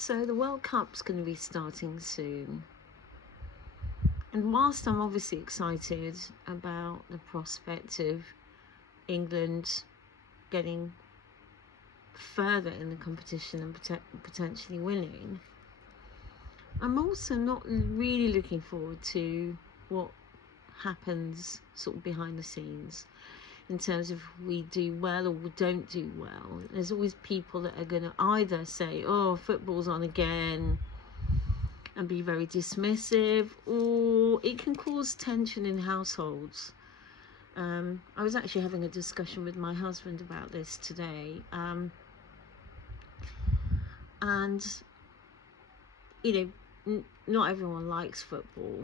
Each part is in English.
So the World Cup's going to be starting soon. And whilst I'm obviously excited about the prospect of England getting further in the competition and potentially winning, I'm also not really looking forward to what happens sort of behind the scenes in terms of we do well or we don't do well. There's always people that are going to either say, oh, football's on again, and be very dismissive, or it can cause tension in households. I was actually having a discussion with my husband about this today, and not everyone likes football,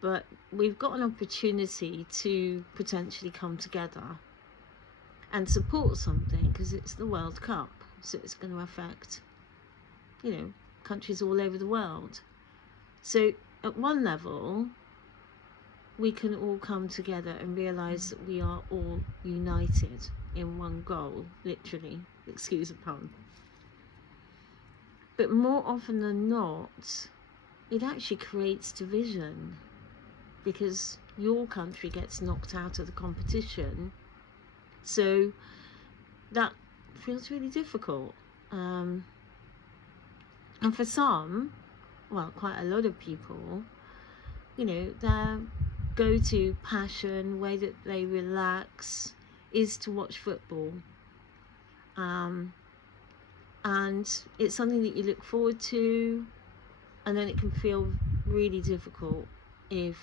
but we've got an opportunity to potentially come together and support something, because it's the World Cup, so it's going to affect countries all over the world. So at one level, we can all come together and realise that we are all united in one goal, literally, excuse the pun. But more often than not, it actually creates division, because your country gets knocked out of the competition, so that feels really difficult. And for some, well, quite a lot of people, their go-to passion, way that they relax, is to watch football. And it's something that you look forward to, and then it can feel really difficult if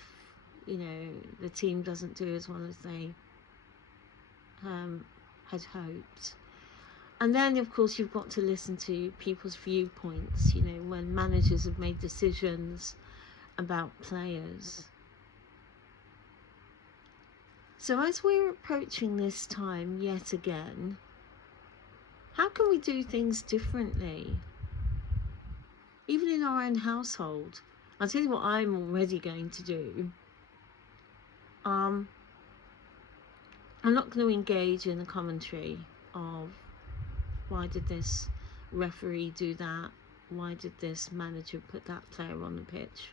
the team doesn't do as well as they had hoped. And then of course you've got to listen to people's viewpoints, when managers have made decisions about players. So as we're approaching this time yet again, how can we do things differently? Even in our own household. I'll tell you what I'm already going to do. I'm not going to engage in the commentary of why did this referee do that, why did this manager put that player on the pitch.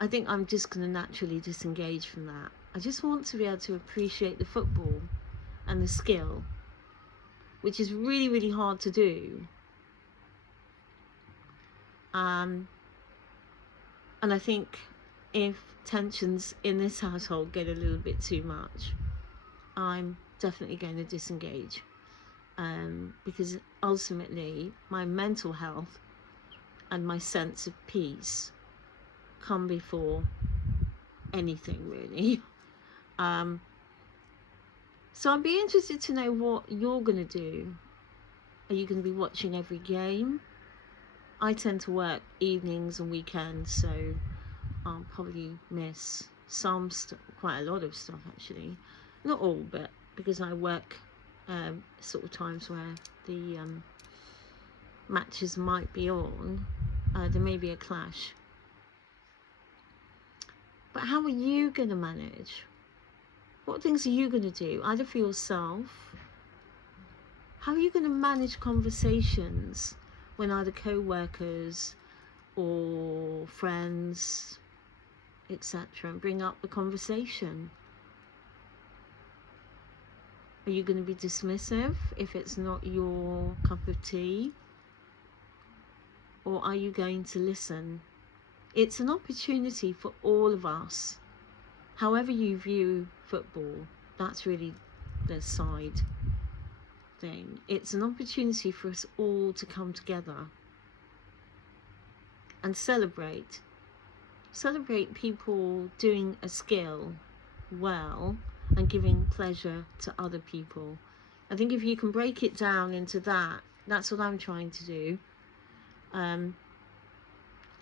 I think I'm just going to naturally disengage from that. I just want to be able to appreciate the football and the skill, which is really, really hard to do. And I think if tensions in this household get a little bit too much, I'm definitely going to disengage, because ultimately my mental health and my sense of peace come before anything, really. So I'd be interested to know what you're going to do. Are you going to be watching every game? I tend to work evenings and weekends, so I'll probably miss some quite a lot of stuff, actually. Not all, but because I work sort of times where the matches might be on, there may be a clash. But how are you going to manage? What things are you going to do, either for yourself? How are you going to manage conversations when either co-workers or friends, etc., bring up the conversation? Are you going to be dismissive if it's not your cup of tea? Or are you going to listen? It's an opportunity for all of us. However you view football, that's really the side thing. It's an opportunity for us all to come together and celebrate people doing a skill well and giving pleasure to other people. I think if you can break it down into that, that's what I'm trying to do.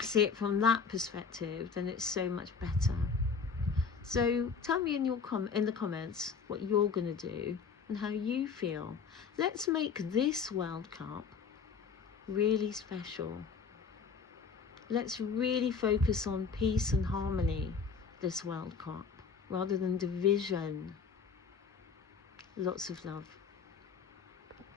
See it from that perspective, then it's so much better. So tell me in the comments what you're going to do and how you feel. Let's make this World Cup really special. Let's really focus on peace and harmony this World Cup, rather than division. Lots of love.